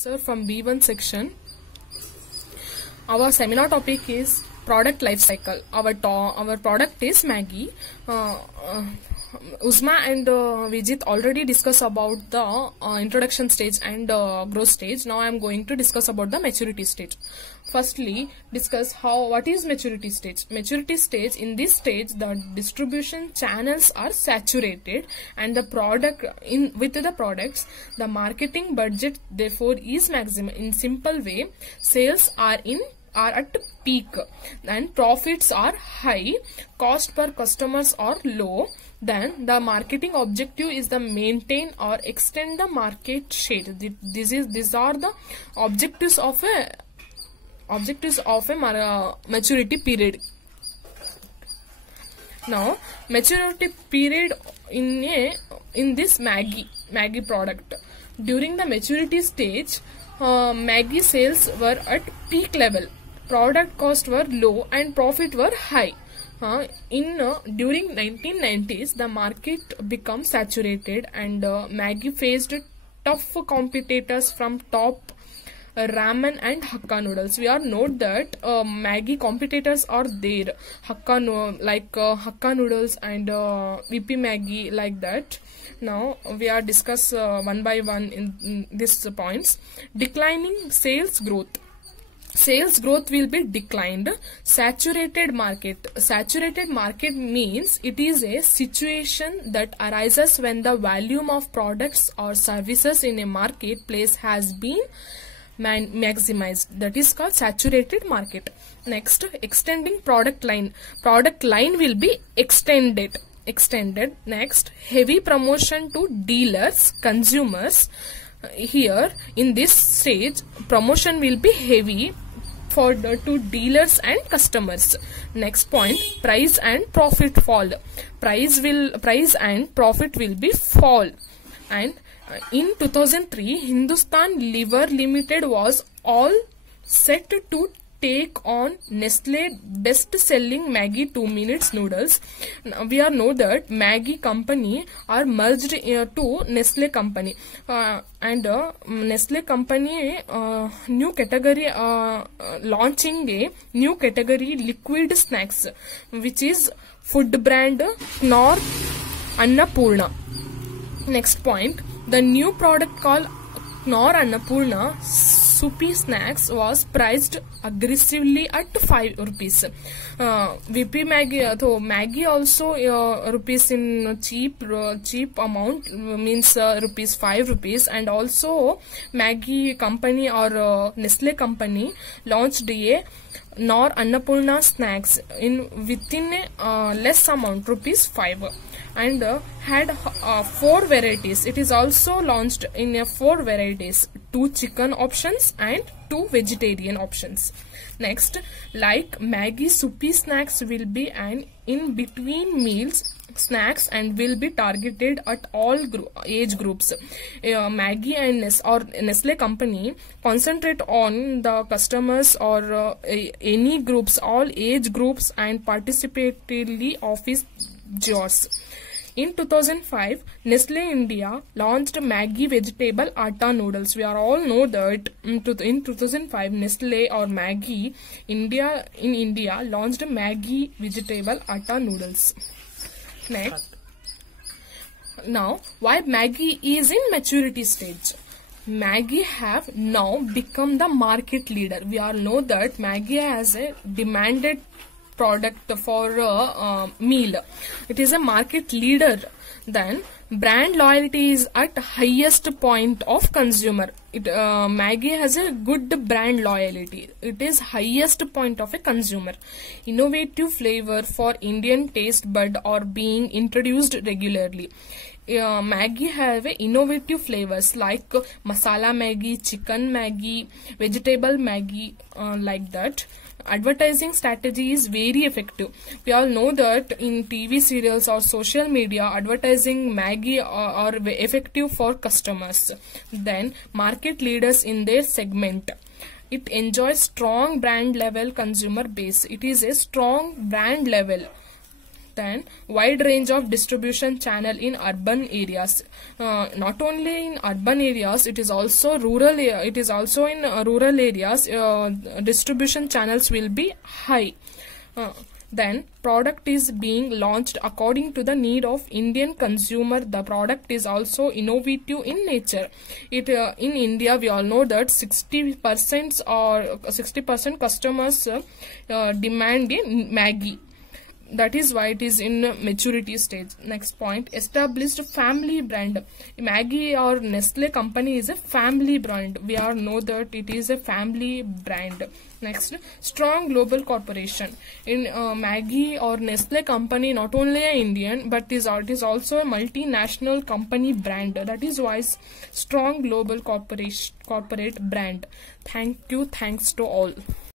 Sir, from B1 section, our seminar topic is product life cycle. Our product is Maggi. Uzma and Vijit already discussed about the introduction stage and growth stage. Now I am going to discuss about the maturity stage. Firstly, discuss what is maturity stage. Maturity stage, in this stage the distribution channels are saturated and the with the products the marketing budget therefore is maximum. In simple way, sales are at peak and profits are high, cost per customers are low. Then the marketing objective is to maintain or extend the market share. These are the objectives of a maturity period. Now maturity period in this Maggi product. During the maturity stage, Maggi sales were at peak level, product cost were low and profit were high. During 1990s, the market became saturated and Maggi faced tough competitors from top ramen and Hakka noodles. We are note that Maggi competitors are there, Hakka noodles and VP Maggi, like that. Now we are discuss one by one in these points. Declining sales growth. Sales growth will be declined. Saturated market. Saturated market means it is a situation that arises when the volume of products or services in a marketplace has been maximized. That is called saturated market. Next, extending product line. Product line will be extended. Next, heavy promotion to dealers, consumers. Here in this stage, promotion will be heavy to dealers and customers. Next point, price and profit fall. Price and profit will be fall. And in 2003, Hindustan Liver Limited was all set to take on Nestle best-selling Maggi 2 minutes noodles. Now, we are know that Maggi company are merged to Nestle company, and Nestle company new category launching a new category liquid snacks, which is food brand Knorr Annapurna. Next point, the new product called Knorr Annapurna Soupy Snacks was priced aggressively at 5 rupees. VP Maggi, so Maggi also rupees in cheap amount, means rupees 5 rupees, and also Maggi company or Nestle company launched a Knorr Annapurna snacks within a less amount, rupees 5, and had 4 varieties. It is also launched in 4 varieties, 2 chicken options and 2 vegetarian options. Next, like Maggi Soupy Snacks will be an in-between meals snacks and will be targeted at all age groups. Maggi and Nestle company concentrate on the customers or any groups, all age groups, and participatory office jars. In 2005, Nestle India launched Maggi vegetable atta noodles. We are all know that in 2005, Nestle or Maggi in India launched Maggi vegetable atta noodles. Next, now why Maggi is in maturity stage? Maggi have now become the market leader. We all know that Maggi has a demanded product for a meal. It is a market leader. Then brand loyalty is at highest point of consumer. Maggi has a good brand loyalty. It is highest point of a consumer. Innovative flavor for Indian taste bud are being introduced regularly. Maggi have innovative flavors like masala Maggi, chicken Maggi, vegetable Maggi, like that. Advertising strategy is very effective. We all know that in TV serials or social media, advertising Maggi are effective for customers. Then market leaders in their segment. It enjoys strong brand level consumer base. It is a strong brand level. Then wide range of distribution channel in urban areas. Not only in urban areas, it is also rural. It is also in rural areas. Distribution channels will be high. Then product is being launched according to the need of Indian consumer. The product is also innovative in nature. It in India we all know that 60% or 60% customers demand a Maggi. That is why it is in maturity stage. Next point, established family brand. Maggi or Nestle company is a family brand. We all know that it is a family brand. Next, strong global corporation. In Maggi or Nestle company, not only a Indian, but it is also a multinational company brand. That is why strong global corporate brand. Thank you. Thanks to all.